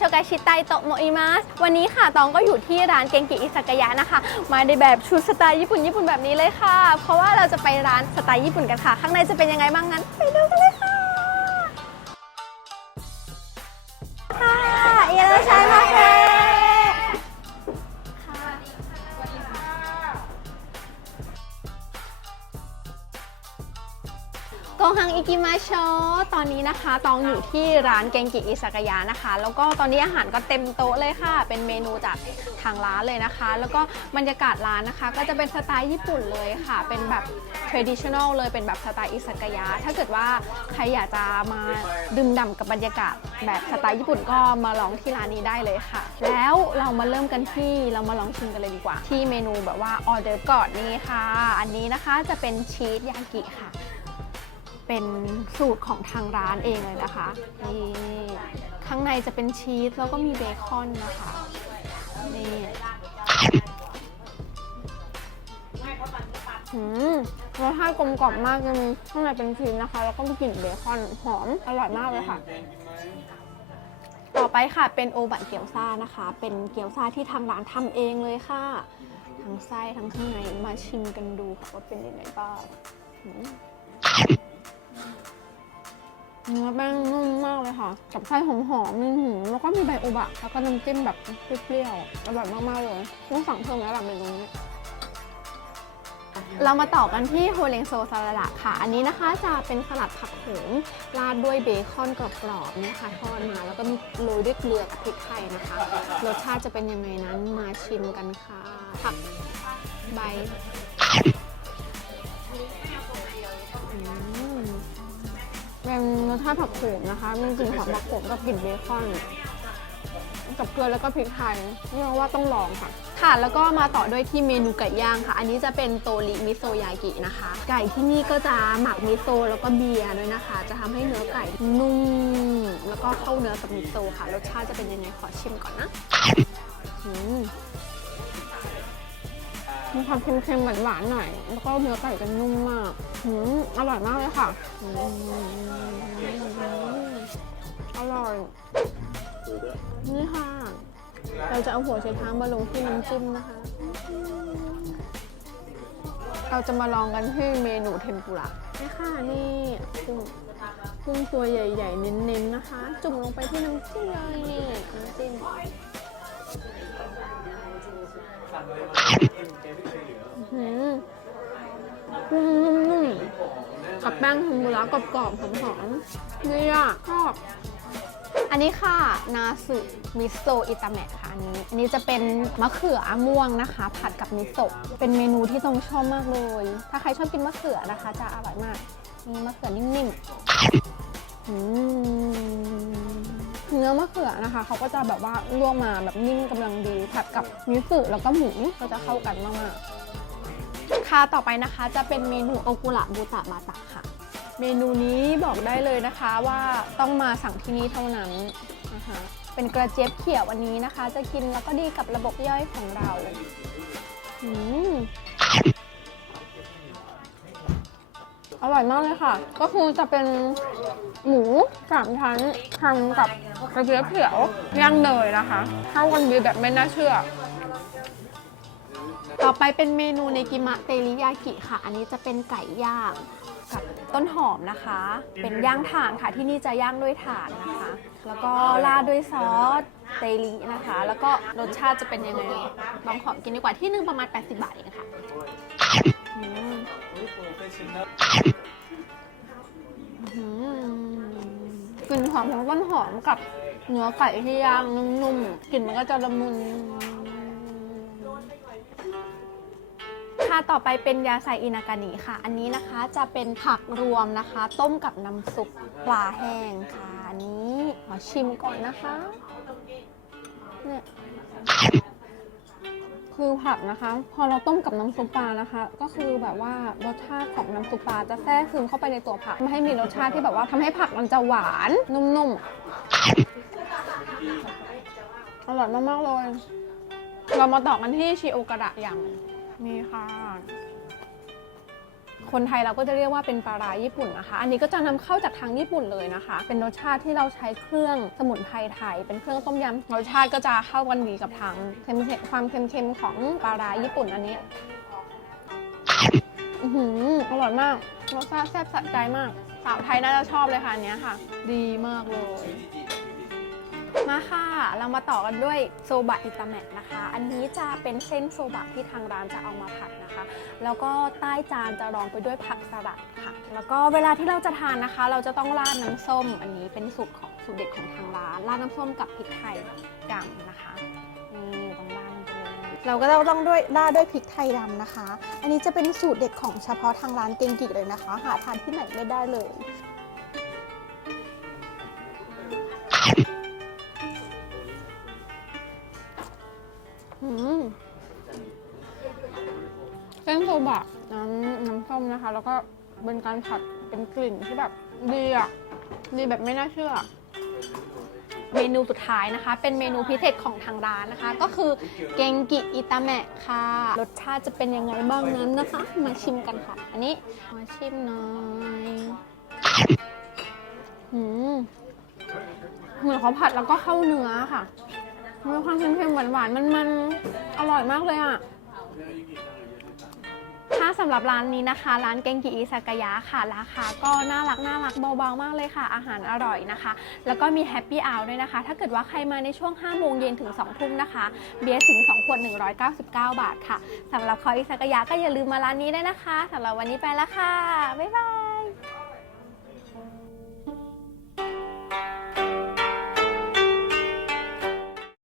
โชกาชิไตโตะโมอิมัสวันนี้ค่ะตองก็อยู่ที่ร้านเกงกิอิซากายะนะคะ มาในแบบชุดสไตล์ญี่ปุ่นญี่ปุ่นแบบนี้เลยค่ะ เพราะว่าเราจะไปร้านสไตล์ญี่ปุ่นกันค่ะ ข้างในจะเป็นยังไงบ้างงั้น ไปดูกันเลยค่ะ โกฮังอิกิมาโชตอนนี้นะคะ ตองอยู่ที่ร้านเกงกิอิซากายะนะคะ แล้วก็ตอนนี้อาหารก็เต็มโต๊ะเลยค่ะ เป็นเมนูจากทางร้านเลยนะคะ แล้วก็บรรยากาศร้านนะคะ ก็จะเป็นสไตล์ญี่ปุ่นเลยค่ะ เป็นแบบ traditional เลย เป็นแบบสไตล์อิซากายะ ถ้าเกิดว่าใครอยากจะมาดื่มด่ำกับบรรยากาศ แบบสไตล์ญี่ปุ่นก็มาลองที่ร้านนี้ได้เลยค่ะ แล้วเรามาเริ่มกันที่เรามาลองชิมกันเลยดีกว่า ที่เมนูแบบว่าออเดอร์ก่อนนี่ค่ะ อันนี้นะคะจะเป็นชีสยากิค่ะ เป็นสูตรของทางร้านเองเลยนะคะนี่ข้างในจะเป็นชีสแล้วก็มีเบคอนนะคะนี่หืมรสชาติกลมกล่อมมากจะมีข้างในเป็นชีสนะคะ แล้วก็มีกลิ่นเบคอนหอมอร่อยมากเลยค่ะ ต่อไปค่ะเป็นโอบัตเกี๊ยวซ่านะคะ เป็นเกี๊ยวซ่าที่ทางร้านทำเองเลยค่ะ ทั้งไส้ทั้งข้างในมาชิมกันดูค่ะว่าเป็นยังไงบ้าง เนื้อแป้งนุ่มมากเลยค่ะ กับไส้หอมๆมีหืมแล้วก็มีใบโอบะ แล้วก็น้ำจิ้มแบบเปรี้ยวๆอร่อยมากๆเลยต้องสั่งเพิ่มแล้วแบบเมนูนี้เรามาต่อกันที่โฮเลงโซซาลาดะค่ะ อันนี้นะคะจะเป็นสลัดผักโขมราดด้วยเบคอนกรอบๆนี่ค่ะทอดมาแล้วก็มีโรยด้วยเกลือกับพริกไทยนะคะ รสชาติจะเป็นยังไงนั้นมาชิมกันค่ะ ผักใบาติผักโขมนะคะ มีกลิ่นหอมผักโขมกับกลิ่นเบคอน กับเกลือแล้วก็พริกไทยเรียกว่าต้องลองค่ะ ค่ะ แล้วก็มาต่อด้วยที่เมนูไก่ย่างค่ะ อันนี้จะเป็นโตริมิโซยากินะคะ ไก่ที่นี่ก็จะหมักมิโซแล้วก็เบียร์ด้วยนะคะ จะทำให้เนื้อไก่นุ่ม แล้วก็เข้าเนื้อกับมิโซค่ะ รสชาติจะเป็นยังไงขอชิมก่อนนะอื มีความเค็มๆหวานๆหน่อย แล้วก็เนื้อไก่จะนุ่มมากอืมอร่อยมากเลยค่ะ อร่อย นี่ค่ะ เราจะเอาหัวไชเท้ามาลงที่น้ำจิ้มนะคะ เราจะมาลองกันที่เมนูเทมปุระนี่ค่ะนี่กุ้งกุ้งตัวใหญ่ ๆ เน้นๆนะคะ จุ่มลงไปที่น้ำจิ้มเลยนี่น้ำจิ้ม อื้อหือกุ้งนุ่มๆกับแป้งเทมปุระกรอบๆหอมๆนี่อะชอบ อันนี้ค่ะ นาสึมิโซะอิตาเมะค่ะอันนี้ อันนี้จะเป็นมะเขือม่วงนะคะ ผัดกับมิโซะเป็นเมนูที่ตรงชอบมากเลย ถ้าใครชอบกินมะเขือนะคะ จะอร่อยมากนี่มะเขือนิ่มๆอืม เนื้อมะเขือนะคะเขาก็จะแบบว่าลวกมาแบบนิ่มกำลังดีผัดกับมิโซะแล้วก็หมูก็จะเข้ากันมากๆค่ะต่อไปนะคะจะเป็นเมนูโอกุระบูตะมาตะค่ะ เมนูนี้บอกได้เลยนะคะว่าต้องมาสั่งที่นี่เท่านั้นนะคะเป็นกระเจี๊ยบเขียววันนี้นะคะ จะกินแล้วก็ดีกับระบบย่อยของเราอืม อร่อยมากเลยค่ะ ก็คือจะเป็นหมูสามชั้นทำกับกระเจี๊ยบเขียวย่างเนยนะคะเข้ากันดีแบบไม่น่าเชื่อ ต่อไปเป็นเมนูในกิมะเตริยากิค่ะ อันนี้จะเป็นไก่ย่างกับต้นหอมนะคะ เป็นย่างถ่านค่ะที่นี่จะย่างด้วยถ่านนะคะ แล้วก็ราดด้วยซอสเตรินะคะ แล้วก็รสชาติจะเป็นยังไงลองขอกินดีกว่าที่หนึ่งประมาณ 80 บาทเองค่ะ อืมอืมกลิ่นหอมของต้นหอมกับเนื้อไก่ที่ย่างนุ่มๆกลิ่นมันก็จะละมุน ค่ะต่อไปเป็นยาไซอินากานิค่ะ อันนี้นะคะจะเป็นผักรวมนะคะ ต้มกับน้ำซุปปลาแห้งค่ะอันนี้ขอชิมก่อนนะคะเนี่ย คือผักนะคะ พอเราต้มกับน้ำซุปปลานะคะ ก็คือแบบว่ารสชาติของน้ำซุปปลาจะแทรกซึมเข้าไปในตัวผักไม่ให้มีรสชาติที่แบบว่าทำให้ผักมันจะหวานนุ่มๆอร่อยมากๆเลย เรามาต่อกันที่ชิโอกระดะอย่างนี่ค่ะ คนไทยเราก็จะเรียกว่าเป็นปลาร้าญี่ปุ่นนะคะ อันนี้ก็จะนำเข้าจากทางญี่ปุ่นเลยนะคะ เป็นรสชาติที่เราใช้เครื่องสมุนไพรไทย เป็นเครื่องต้มยำรสชาติก็จะเข้ากันดีกับทางเค็มๆความเค็มๆของปลาร้าญี่ปุ่นอันนี้อือหืออร่อยมากรสชาติแซ่บสะใจมาก สาวไทยน่าจะชอบเลยค่ะอันเนี้ยค่ะ ดีมากเลย มาค่ะ เรามาต่อกันด้วยโซบะอิตาแมะนะคะ อันนี้จะเป็นเส้นโซบะที่ทางร้านจะเอามาผัดนะคะ แล้วก็ใต้จานจะรองไปด้วยผักสลัดค่ะ แล้วก็เวลาที่เราจะทานนะคะ เราจะต้องราดน้ำส้ม อันนี้เป็นสูตรของสูตรเด็ดของทางร้านราดน้ำส้มกับพริกไทยดำนะคะนี่ตรงด้านบนเราก็ต้องด้วยราดด้วยพริกไทยดำนะคะ อันนี้จะเป็นสูตรเด็ดของเฉพาะทางร้านเกงกิเลยนะคะ หาทานที่ไหนไม่ได้เลย บะน้ำน้ำส้มนะคะ แล้วก็เป็นการผัดเป็นกลิ่นที่แบบดีอะดีแบบไม่น่าเชื่อ เมนูสุดท้ายนะคะ เป็นเมนูพิเศษของทางร้านนะคะ ก็คือเกงกิอิตาแมะค่ะ รสชาติจะเป็นยังไงบ้างนั้นนะคะ มาชิมกันค่ะ อันนี้มาชิมหน่อยหืมเหมือนเขาผัดแล้วก็เข้าเนื้อค่ะมีความเค็มๆหวานๆมันๆ อร่อยมากเลยอะ สำหรับร้านนี้นะคะ ร้านเกงกีอิซากายะค่ะ ราคาก็น่ารักน่ารักเบาๆมากเลยค่ะ อาหารอร่อยนะคะ แล้วก็มีแฮปปี้อ r ด้วยนะคะ ถ้าเกิดว่าใครมาในช่วง 5 โมงเย็นถึง 2 ทุ่มนะคะ เบียร์ถึง 2 ขวด 199 บาทค่ะสำหรับคออิซากายะก็อย่าลืมมาร้านนี้ได้นะคะสำหรับวันนี้ไปแล้วค่ะ บ๊ายบาย